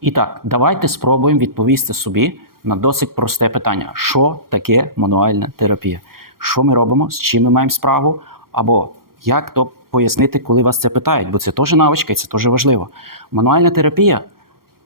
І так, давайте спробуємо відповісти собі на досить просте питання: що таке мануальна терапія? Що ми робимо, з чим ми маємо справу, або як то пояснити, коли вас це питають, бо це теж навичка і це теж важливо. Мануальна терапія,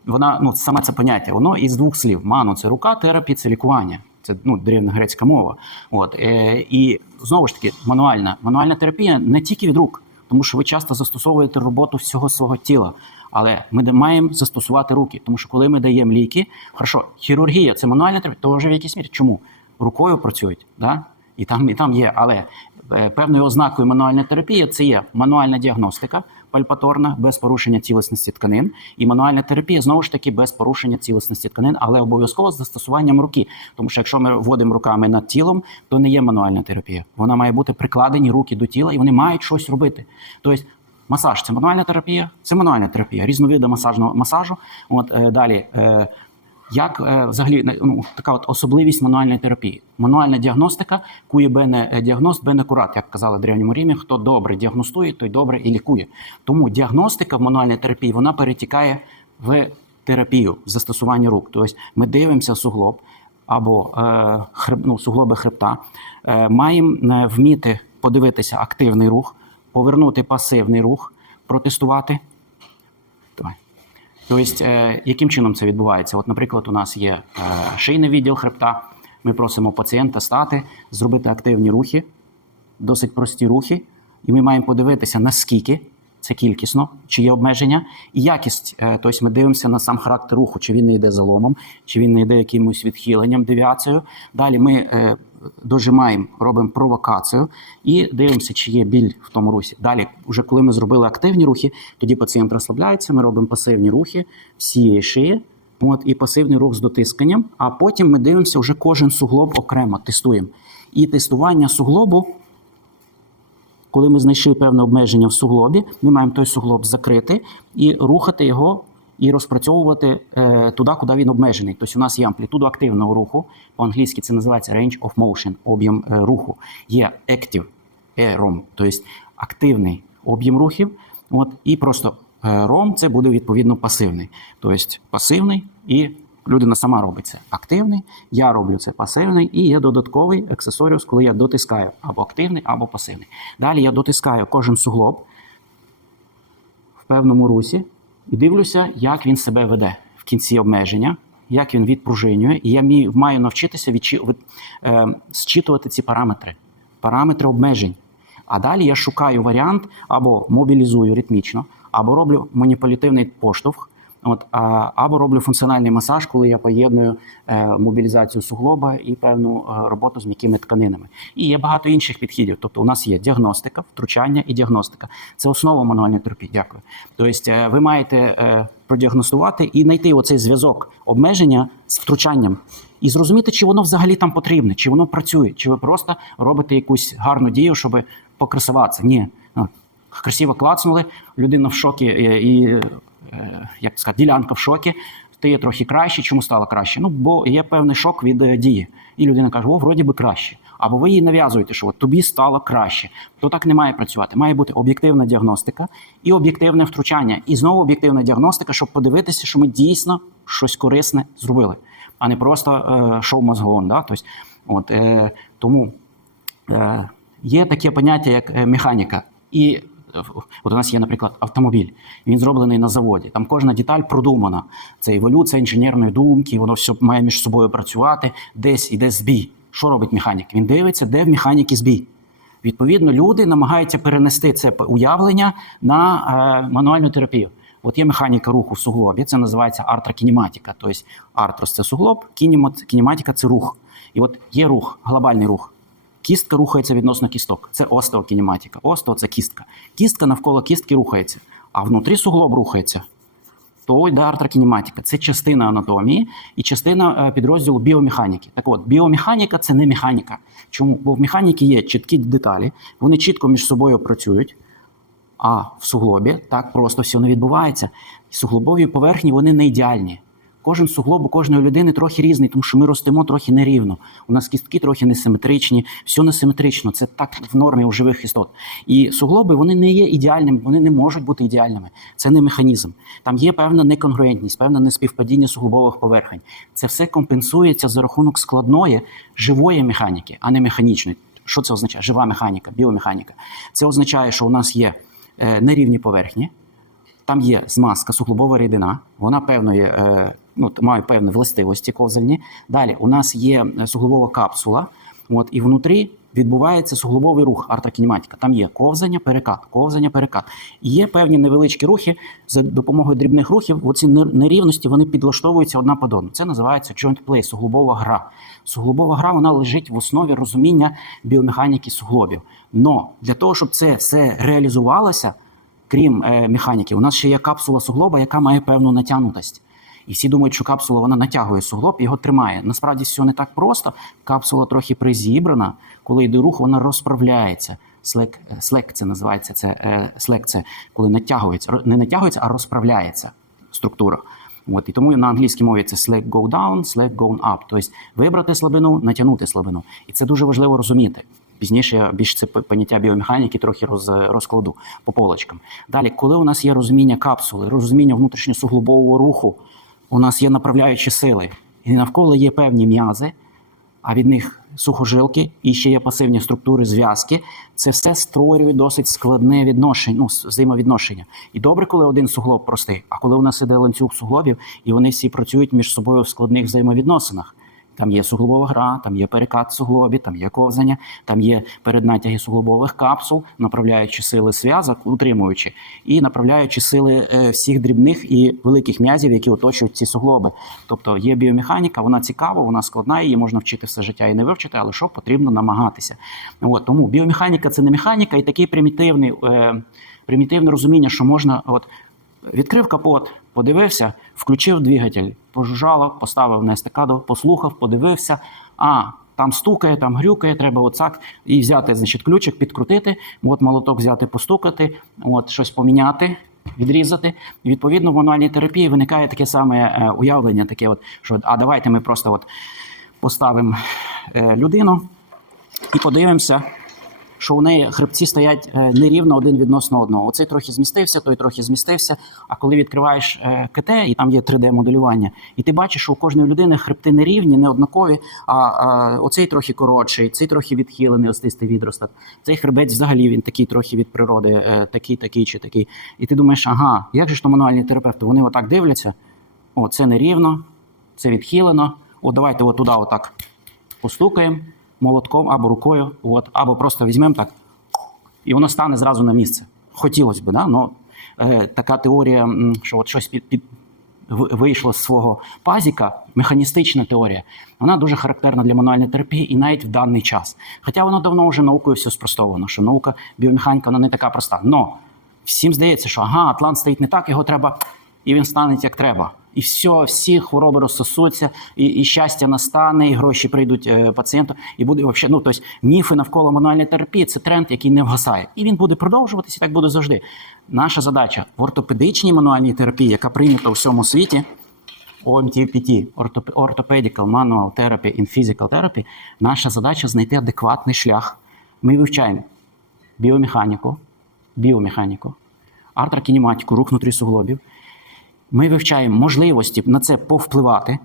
вона ну саме це поняття, воно із двох слів: ману це рука, терапія це лікування. Це ну, древньогрецька мова. От е, і знову ж таки, мануальна мануальна терапія не тільки від рук, тому що ви часто застосовуєте роботу всього свого тіла. Але ми маємо застосувати руки, тому що коли ми даємо ліки, хорошо, хірургія це мануальна терапія, теж в якійсь мірі. Чому? Рукою працюють, да? і там, і там є. Але е, певною ознакою мануальної терапії це є мануальна діагностика, пальпаторна, без порушення цілісності тканин, і мануальна терапія знову ж таки без порушення цілісності тканин, але обов'язково з застосуванням руки. Тому що якщо ми вводимо руками над тілом, то не є мануальна терапія. Вона має бути прикладені руки до тіла, і вони мають щось робити. Тобто Масаж це мануальна терапія, це мануальна терапія, різновиди масажного масажу. От е, далі, е, як е, взагалі ну, така от особливість мануальної терапії? Мануальна діагностика кує бене діагност, бене курат, як казали в древньому Римі. Хто добре діагностує, той добре і лікує. Тому діагностика в мануальній терапії вона перетікає в терапію в застосуванні рук. Тобто ми дивимося суглоб або е, хреб, ну, суглоби хребта, е, маємо е, вміти подивитися активний рух, повернути пасивний рух, протестувати. Тобто, е, яким чином це відбувається? От, наприклад, у нас є е, шийний відділ хребта. Ми просимо пацієнта стати, зробити активні рухи, досить прості рухи, і ми маємо подивитися, наскільки це кількісно, чи є обмеження, і якість. Е, Тобто ми дивимося на сам характер руху, чи він не йде заломом, чи він не йде якимось відхиленням, девіацією. Далі ми дожимаємо, робимо провокацію і дивимося, чи є біль в тому русі. Далі, вже коли ми зробили активні рухи, тоді пацієнт розслабляється, ми робимо пасивні рухи всієї шиї. От, і пасивний рух з дотисканням, а потім ми дивимося вже кожен суглоб окремо, тестуємо. І тестування суглобу коли ми знайшли певне обмеження в суглобі, ми маємо той суглоб закрити і рухати його і розпрацьовувати е, туди, куди він обмежений. Тобто у нас є амплітуда активного руху. По-англійськи це називається range of motion, об'єм е, руху. Є active ROM, тобто активний об'єм рухів. От, і просто е, ROM це буде відповідно пасивний. Тобто пасивний і людина сама робить це активний, я роблю це пасивний, і є додатковий аксесоріус, коли я дотискаю або активний, або пасивний. Далі я дотискаю кожен суглоб в певному русі і дивлюся, як він себе веде в кінці обмеження, як він відпружинює, і я маю навчитися відчі... від- е, зчитувати ці параметри, параметри обмежень. А далі я шукаю варіант або мобілізую ритмічно, або роблю маніпулятивний поштовх. От, а, або роблю функціональний масаж, коли я поєдную е, мобілізацію суглоба і певну е, роботу з м'якими тканинами. І є багато інших підходів. Тобто, у нас є діагностика, втручання і діагностика. Це основа мануальної терапії. Дякую. Тобто, е, ви маєте е, продіагностувати і знайти оцей зв'язок обмеження з втручанням. І зрозуміти, чи воно взагалі там потрібне, чи воно працює, чи ви просто робите якусь гарну дію, щоб покрасуватися. Ні. Красиво клацнули, людина в шокі е, і, як сказати, ділянка в шокі, стає трохи краще. Чому стало краще? Ну, бо є певний шок від е, дії. І людина каже: о, вроді би краще. Або ви їй нав'язуєте, що от тобі стало краще. То так не має працювати. Має бути об'єктивна діагностика і об'єктивне втручання. І знову об'єктивна діагностика, щоб подивитися, що ми дійсно щось корисне зробили, а не просто е, шоу мозгон. Да? Тобто, от, е, тому е, є таке поняття, як е, механіка. І е, от у нас є, наприклад, автомобіль. Він зроблений на заводі. Там кожна деталь продумана. Це еволюція інженерної думки, воно все має між собою працювати, десь іде збій. Що робить механік? Він дивиться, де в механіки збій. Відповідно, люди намагаються перенести це уявлення на е, мануальну терапію. От є механіка руху в суглобі, це називається артрокінематика. Тобто артрос це суглоб, кінемат- кінематика це рух. І от є рух, глобальний рух. Кістка рухається відносно кісток. Це остеокінематика. Остео це кістка. Кістка навколо кістки рухається, а внутрі суглоб рухається. То йде артрокінематика. Це частина анатомії і частина е, підрозділу біомеханіки. Так от, біомеханіка це не механіка. Чому? Бо в механіки є чіткі деталі, вони чітко між собою працюють. А в суглобі так просто все не відбувається. Суглобові поверхні вони не ідеальні. Кожен суглоб у кожної людини трохи різний, тому що ми ростемо трохи нерівно. У нас кістки трохи несиметричні, все несиметрично. Це так в нормі у живих істот. І суглоби вони не є ідеальними, вони не можуть бути ідеальними. Це не механізм. Там є певна неконгруентність, певне неспівпадіння суглобових поверхень. Це все компенсується за рахунок складної живої механіки, а не механічної. Що це означає? Жива механіка, біомеханіка. Це означає, що у нас є е, нерівні поверхні. Там є змазка, суглобова рідина, вона певної, е, ну, має певні властивості ковзальні. Далі у нас є е, суглобова капсула, от, і внутрі відбувається суглобовий рух, артрокінематика. Там є ковзання, перекат, ковзання, перекат. І є певні невеличкі рухи за допомогою дрібних рухів. Оці нер- нерівності вони підлаштовуються одна під одну. Це називається joint play, суглобова гра. Суглобова гра вона лежить в основі розуміння біомеханіки суглобів. Но для того, щоб це все реалізувалося, крім е, механіки, у нас ще є капсула суглоба, яка має певну натягнутість. І всі думають, що капсула вона натягує суглоб, його тримає. Насправді все не так просто. Капсула трохи призібрана, коли йде рух, вона розправляється. Слек, е, слек це називається. Це е, слек це коли натягується, не натягується, а розправляється структура. От і тому на англійській мові це slack go down, slack go up. Тобто вибрати слабину, натягнути слабину. І це дуже важливо розуміти. Пізніше я більш це поняття біомеханіки трохи роз, розкладу по полочкам. Далі, коли у нас є розуміння капсули, розуміння внутрішньосуглобового руху, у нас є направляючі сили, і навколо є певні м'язи, а від них сухожилки і ще є пасивні структури зв'язки. Це все створює досить складне відношення, ну, взаємовідношення. І добре, коли один суглоб простий, а коли у нас іде ланцюг суглобів, і вони всі працюють між собою в складних взаємовідносинах. Там є суглобова гра, там є перекат суглобів, там є ковзання, там є переднатяги суглобових капсул, направляючи сили зв'язок, утримуючи, і направляючи сили е, всіх дрібних і великих м'язів, які оточують ці суглоби. Тобто є біомеханіка, вона цікава, вона складна, її можна вчити все життя і не вивчити, але що потрібно намагатися. От тому біомеханіка це не механіка, і такий примітивний, е, примітивне розуміння, що можна от Відкрив капот, подивився, включив двигатель, пожужжало, поставив на естакаду, послухав, подивився. А, там стукає, там грюкає, треба оцак і взяти, значить, ключик, підкрутити, от молоток взяти, постукати, от щось поміняти, відрізати. І, відповідно, в мануальній терапії виникає таке саме е, уявлення, таке, от, що а давайте ми просто от поставимо е, людину і подивимося, що у неї хребці стоять е, нерівно один відносно одного. Оцей трохи змістився, той трохи змістився. А коли відкриваєш е, КТ, і там є 3D-моделювання, і ти бачиш, що у кожної людини хребти не рівні, не однакові, а, а оцей трохи коротший, цей трохи відхилений, остистий відросток. Цей хребець взагалі він такий трохи від природи, е, такий, такий чи такий. І ти думаєш, ага, як же ж то мануальні терапевти? Вони отак дивляться. О, це нерівно, це відхилено. О, давайте от туди отак постукаємо молотком або рукою, от, або просто візьмемо так, і воно стане зразу на місце. Хотілося б, да? но е, така теорія, що от щось під, під, вийшло з свого пазіка, механістична теорія, вона дуже характерна для мануальної терапії і навіть в даний час. Хоча воно давно вже наукою все спростовано, що наука біомеханіка вона не така проста. Но всім здається, що ага, Атлант стоїть не так, його треба, і він стане як треба. І все, всі хвороби розсосуться, і, і щастя настане, і гроші прийдуть е, пацієнту, і буде вообще, ну тобто міфи навколо мануальної терапії це тренд, який не вгасає. І він буде продовжуватися, і так буде завжди. Наша задача в ортопедичній мануальній терапії, яка прийнята у всьому світі, Orthop- Orthopedical Manual Therapy in Physical Therapy, наша задача знайти адекватний шлях. Ми вивчаємо біомеханіку, біомеханіку, артрокінематику, рух внутрі суглобів. Ми вивчаємо можливості на це повпливати,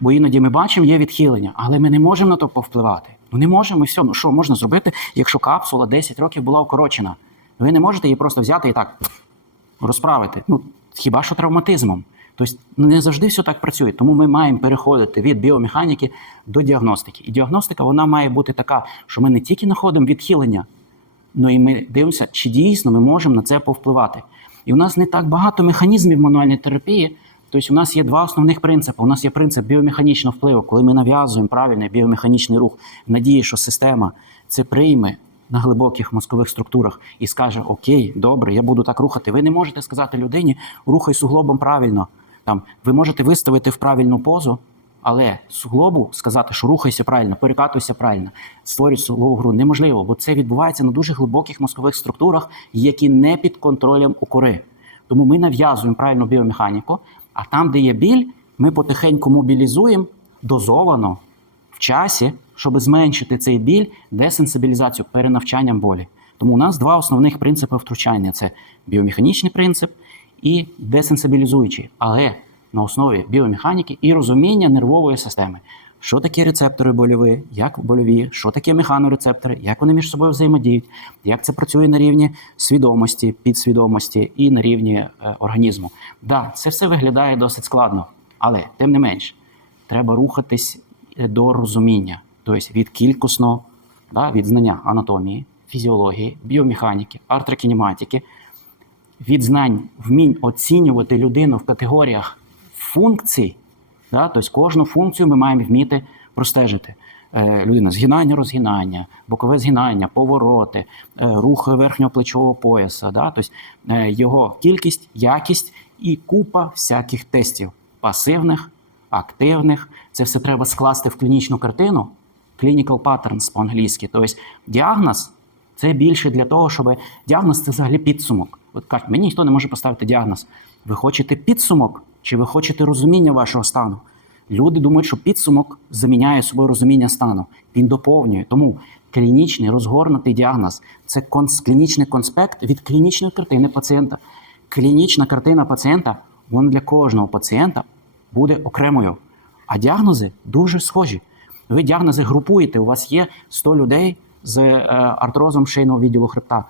бо іноді ми бачимо, є відхилення, але ми не можемо на то повпливати. Ну не можемо і все. Ну що можна зробити, якщо капсула 10 років була укорочена? Ви не можете її просто взяти і так розправити. Ну хіба що травматизмом. Тобто ну, не завжди все так працює. Тому ми маємо переходити від біомеханіки до діагностики. І діагностика вона має бути така, що ми не тільки знаходимо відхилення, Ну і ми дивимося, чи дійсно ми можемо на це повпливати. І у нас не так багато механізмів мануальної терапії. Тобто, у нас є два основних принципи. У нас є принцип біомеханічного впливу, коли ми нав'язуємо правильний біомеханічний рух, в надії, що система це прийме на глибоких мозкових структурах і скаже: Окей, добре, я буду так рухати. Ви не можете сказати людині, рухай суглобом правильно. Там ви можете виставити в правильну позу, але суглобу сказати, що рухайся правильно, перекатуйся правильно, створюй суглову гру неможливо, бо це відбувається на дуже глибоких мозкових структурах, які не під контролем у кори. Тому ми нав'язуємо правильну біомеханіку, а там, де є біль, ми потихеньку мобілізуємо дозовано в часі, щоб зменшити цей біль, десенсибілізацію перенавчанням болі. Тому у нас два основних принципи втручання: це біомеханічний принцип і десенсибілізуючий, але на основі біомеханіки і розуміння нервової системи. Що таке рецептори больові, як больові, що таке механорецептори, як вони між собою взаємодіють, як це працює на рівні свідомості, підсвідомості і на рівні е, організму. Да, це все виглядає досить складно, але тим не менш, треба рухатись е, до розуміння, тобто від кількісного, да, від знання анатомії, фізіології, біомеханіки, артрокінематики, від знань вмінь оцінювати людину в категоріях функцій. Да? Тобто кожну функцію ми маємо вміти простежити. Е, людина згинання, розгинання, бокове згинання, повороти, е, рух верхнього плечового пояса, да? тобто, е, його кількість, якість і купа всяких тестів пасивних, активних. Це все треба скласти в клінічну картину, clinical patterns по-англійськи. Тобто діагноз це більше для того, щоб діагноз це взагалі підсумок. От кажуть, мені ніхто не може поставити діагноз. Ви хочете підсумок, чи ви хочете розуміння вашого стану? Люди думають, що підсумок заміняє собою розуміння стану. Він доповнює. Тому клінічний розгорнутий діагноз це конс, клінічний конспект від клінічної картини пацієнта. Клінічна картина пацієнта, вона для кожного пацієнта буде окремою. А діагнози дуже схожі. Ви діагнози групуєте. У вас є 100 людей з е, артрозом шийного відділу хребта.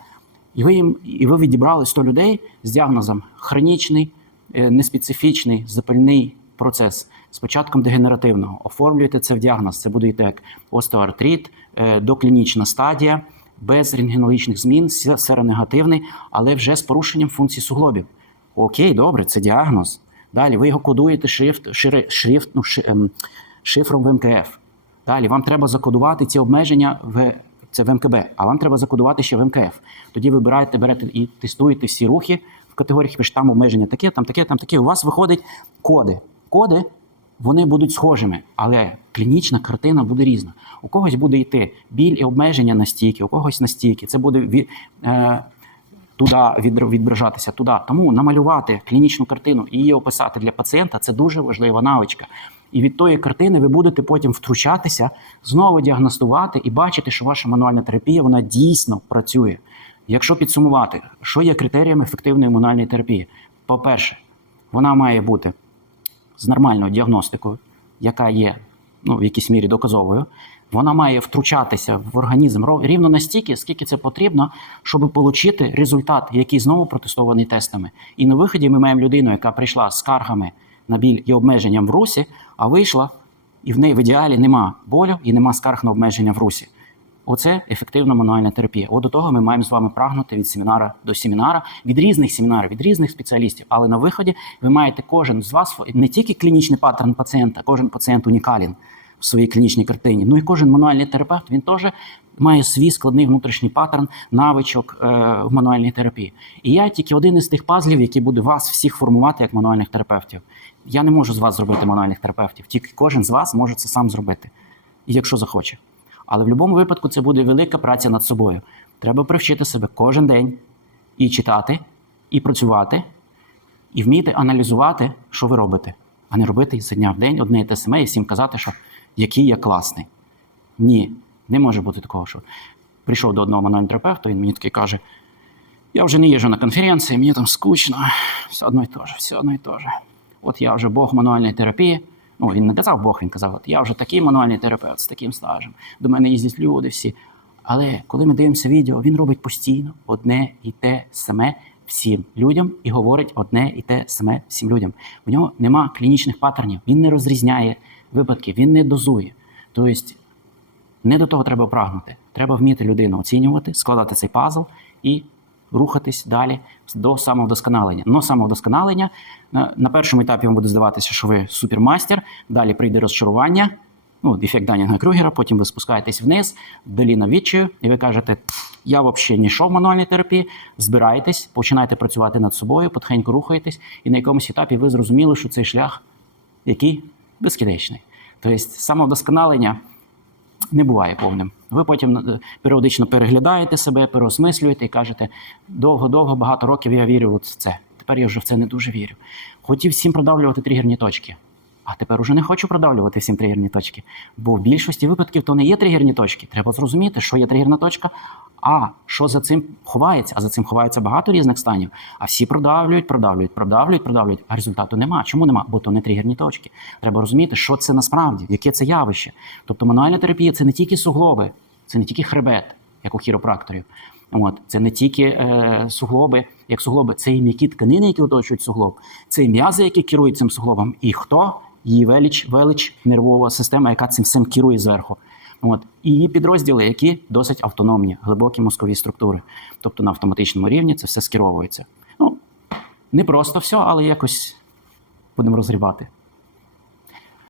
І ви їм і ви відібрали 100 людей з діагнозом хронічний, неспецифічний запальний процес з початком дегенеративного. Оформлюєте це в діагноз. Це буде йти як остеоартрит, е, доклінічна стадія, без рентгенологічних змін, серонегативний, але вже з порушенням функцій суглобів. Окей, добре, це діагноз. Далі ви його кодуєте шрифт, шири, шрифт, ну, ши, ем, шифром в МКФ. Далі вам треба закодувати ці обмеження в це в МКБ, а вам треба закодувати ще в МКФ. Тоді ви берете, і тестуєте всі рухи категоріях, пише там обмеження таке, там таке, там таке. У вас виходять коди. Коди вони будуть схожими, але клінічна картина буде різна. У когось буде йти біль і обмеження на стійки, у когось на стійки. Це буде від, е, туди відображатися, туди. Тому намалювати клінічну картину і її описати для пацієнта це дуже важлива навичка. І від тої картини ви будете потім втручатися, знову діагностувати і бачити, що ваша мануальна терапія вона дійсно працює. Якщо підсумувати, що є критеріями ефективної мануальної терапії? По-перше, вона має бути з нормальною діагностикою, яка є ну, в якійсь мірі доказовою. Вона має втручатися в організм рівно настільки, скільки це потрібно, щоб отримати результат, який знову протестований тестами. І на виході ми маємо людину, яка прийшла з скаргами на біль і обмеженням в русі, а вийшла, і в неї в ідеалі нема болю і нема скарг на обмеження в русі. Оце ефективна мануальна терапія. От до того ми маємо з вами прагнути від семінара до семінара, від різних семінарів, від різних спеціалістів. Але на виході ви маєте кожен з вас не тільки клінічний паттерн пацієнта, кожен пацієнт унікален в своїй клінічній картині. Ну і кожен мануальний терапевт він теж має свій складний внутрішній паттерн навичок е, в мануальній терапії. І я тільки один із тих пазлів, який буде вас всіх формувати як мануальних терапевтів. Я не можу з вас зробити мануальних терапевтів, тільки кожен з вас може це сам зробити, якщо захоче. Але в будь-якому випадку це буде велика праця над собою. Треба привчити себе кожен день і читати, і працювати, і вміти аналізувати, що ви робите, а не робити за дня в день одне і те саме, і всім казати, що який я класний. Ні, не може бути такого, що прийшов до одного мануального терапевта, він мені такий каже: я вже не їжджу на конференції, мені там скучно, все одно і те ж, все одно і те ж. От я вже Бог мануальної терапії. Ну, він не казав Бог, він казав, от я вже такий мануальний терапевт з таким стажем. До мене їздять люди всі. Але коли ми дивимося відео, він робить постійно одне і те саме всім людям і говорить одне і те саме всім людям. У нього нема клінічних паттернів, він не розрізняє випадки, він не дозує. Тобто не до того треба прагнути. Треба вміти людину оцінювати, складати цей пазл і рухатись далі до самовдосконалення. Но самовдосконалення на, на першому етапі вам буде здаватися, що ви супермастер, далі прийде розчарування, ну, ефект Данінга Крюгера, потім ви спускаєтесь вниз, доліна відчаю, і ви кажете, я взагалі не йшов в мануальній терапії, збираєтесь, починаєте працювати над собою, потихеньку рухаєтесь, і на якомусь етапі ви зрозуміли, що цей шлях який безкінечний. Тобто самовдосконалення не буває повним. Ви потім е, періодично переглядаєте себе, переосмислюєте і кажете, довго-довго, багато років я от в це. Тепер я вже в це не дуже вірю. Хотів всім продавлювати тригерні точки. А тепер уже не хочу продавлювати всім тригерні точки. Бо в більшості випадків то не є тригерні точки. Треба зрозуміти, що є тригерна точка, а що за цим ховається. А за цим ховається багато різних станів. А всі продавлюють, продавлюють, продавлюють, продавлюють, а результату нема. Чому нема? Бо то не тригерні точки. Треба розуміти, що це насправді, яке це явище. Тобто мануальна терапія це не тільки суглоби, це не тільки хребет, як у хіропракторів. От це не тільки е, суглоби, як суглоби, це і м'які тканини, які оточують суглоб, це і м'язи, які керують цим суглобом, і хто її велич, велич, нервова система, яка цим всім керує зверху. От і її підрозділи, які досить автономні, глибокі мозкові структури. Тобто на автоматичному рівні це все скеровується. Ну не просто все, але якось будемо розгрібати.